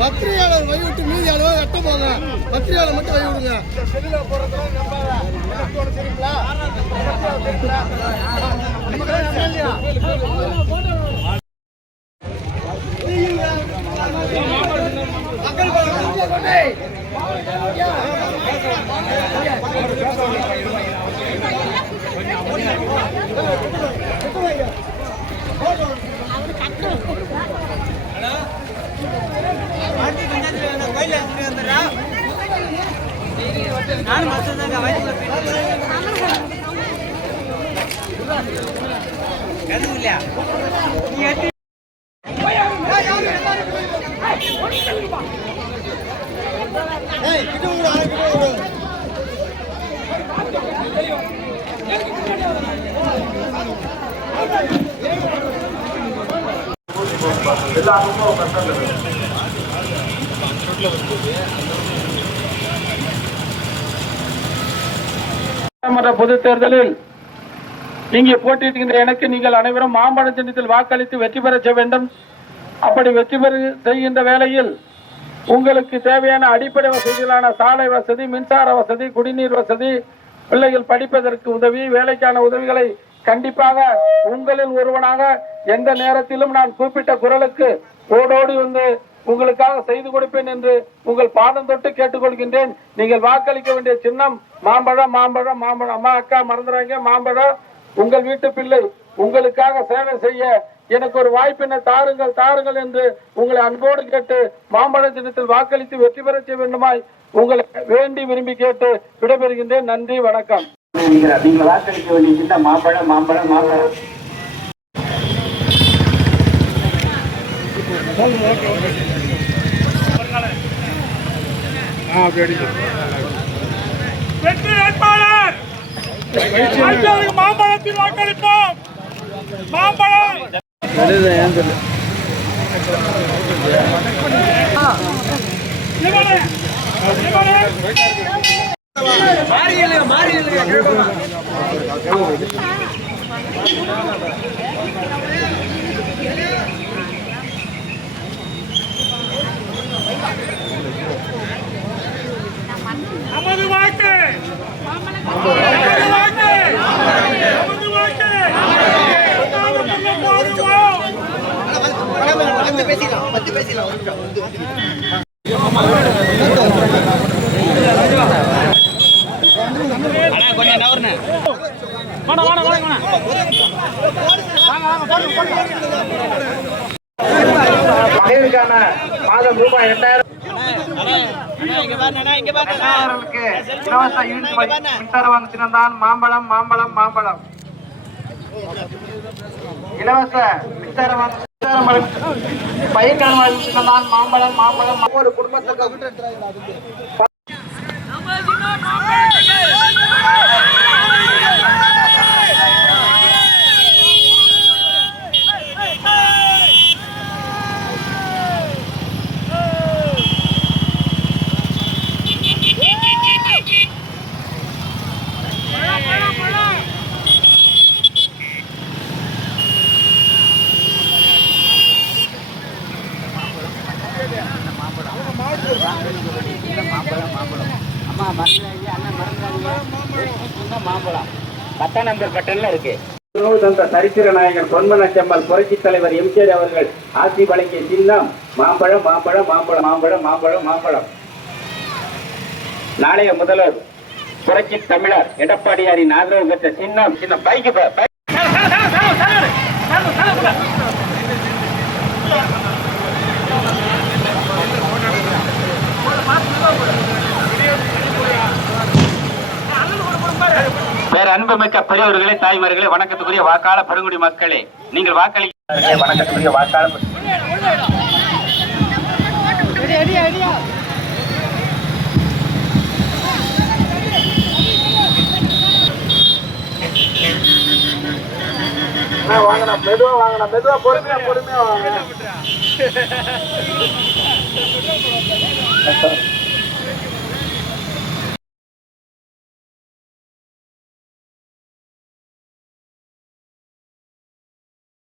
பத்திரிகையாளர் வழி விட்டு மீதி அளவு எட்ட போங்க. பத்திரிகையாளர் மட்டும் வழி விடுங்க. பொதுத் தேர்தலில் இங்கே போட்டியிடுகின்ற எனக்கு நீங்கள் அனைவரும் மாம்பழ சின்னத்தில் வாக்களித்து வெற்றி பெற செய்ய வேண்டும். அப்படி வெற்றி பெற செய்கின்ற வேளையில் உங்களுக்கு தேவையான அடிப்படை வசதிகளான சாலை வசதி, மின்சார வசதி, குடிநீர் வசதி, பிள்ளைகள் படிப்பதற்கு உதவி, வேலைக்கான உதவிகளை கண்டிப்பாக உங்களில் ஒருவனாக எந்த நேரத்திலும் நான் குறிப்பிட்ட குரலுக்கு ஓடோடி வந்து உங்களுக்காக செய்து கொடுப்பேன் என்று உங்கள் பாதம் தொட்டு கேட்டுக்கொள்கின்றேன். நீங்கள் வாக்களிக்க வேண்டிய சின்னம் மாம்பழம், மாம்பழம், மாம்பழம். அம்மா அக்கா மறந்துறாங்க, மாம்பழம். உங்கள் வீட்டு பிள்ளை உங்களுக்காக சேவை செய்ய எனக்கு ஒரு வாய்ப்பினை தாருங்கள், தாருங்கள் என்று உங்களை அன்போடு கேட்டு மாம்பழ சின்னத்தில் வாக்களித்து வெற்றி பெற செய்ய வேண்டுமாய் உங்களை வேண்டி விரும்பி கேட்டு விடைபெறுகின்றேன். நன்றி, வணக்கம். நீங்கள் வாக்களிக்க வேண்டிய சின்னம் மாம்பழம், மாம்பழம், மாம்பழம். வெற்றி வேட்பாளர் மாம்பழத்தில் வாக்களிப்போம். மாம்பழம் நமது வாக்கு, நமது வாக்கு, நமது வாக்கு. மகளிருக்கான மாதம் ரூபாய் 2000 இலவச யூனிட் மின்சார வாங்கினான். மாம்பழம், மாம்பழம், மாம்பழம். இலவச மின்சார பயிர்கான வாங்கினான். மாம்பழம், மாம்பழம். ஒரு குடும்பத்துக்கு மாம்பழம் 10ஆம் நம்பர் பட்டன்ல இருக்கு. சரித்திர நாயகன் பொன்மனச்செம்மல் புரட்சி தலைவர் எம்ஜிஆர் அவர்கள் ஆட்சி வழங்கிய சின்னம் மாம்பழம், மாம்பழம், மாம்பழம், மாம்பழம், மாம்பழம், மாம்பழம். நாளைய முதல்வர் புரட்சி தமிழர் எடப்பாடியாரின் ஆதரவு பெற்ற சின்னம் சின்ன பைக்கு. வேற அன்புமிக்க பெரியவர்களே, தாய்மார்களே, வணக்கத்துக்குரிய வாக்காள பெருங்குடி மக்களே, நீங்கள் வாக்களிக்க வணக்கத்துக்குரிய வாக்காள வாங்கண்ணா, மெதுவா வாங்கண்ணா, மெதுவா பொறுமையா வாங்க.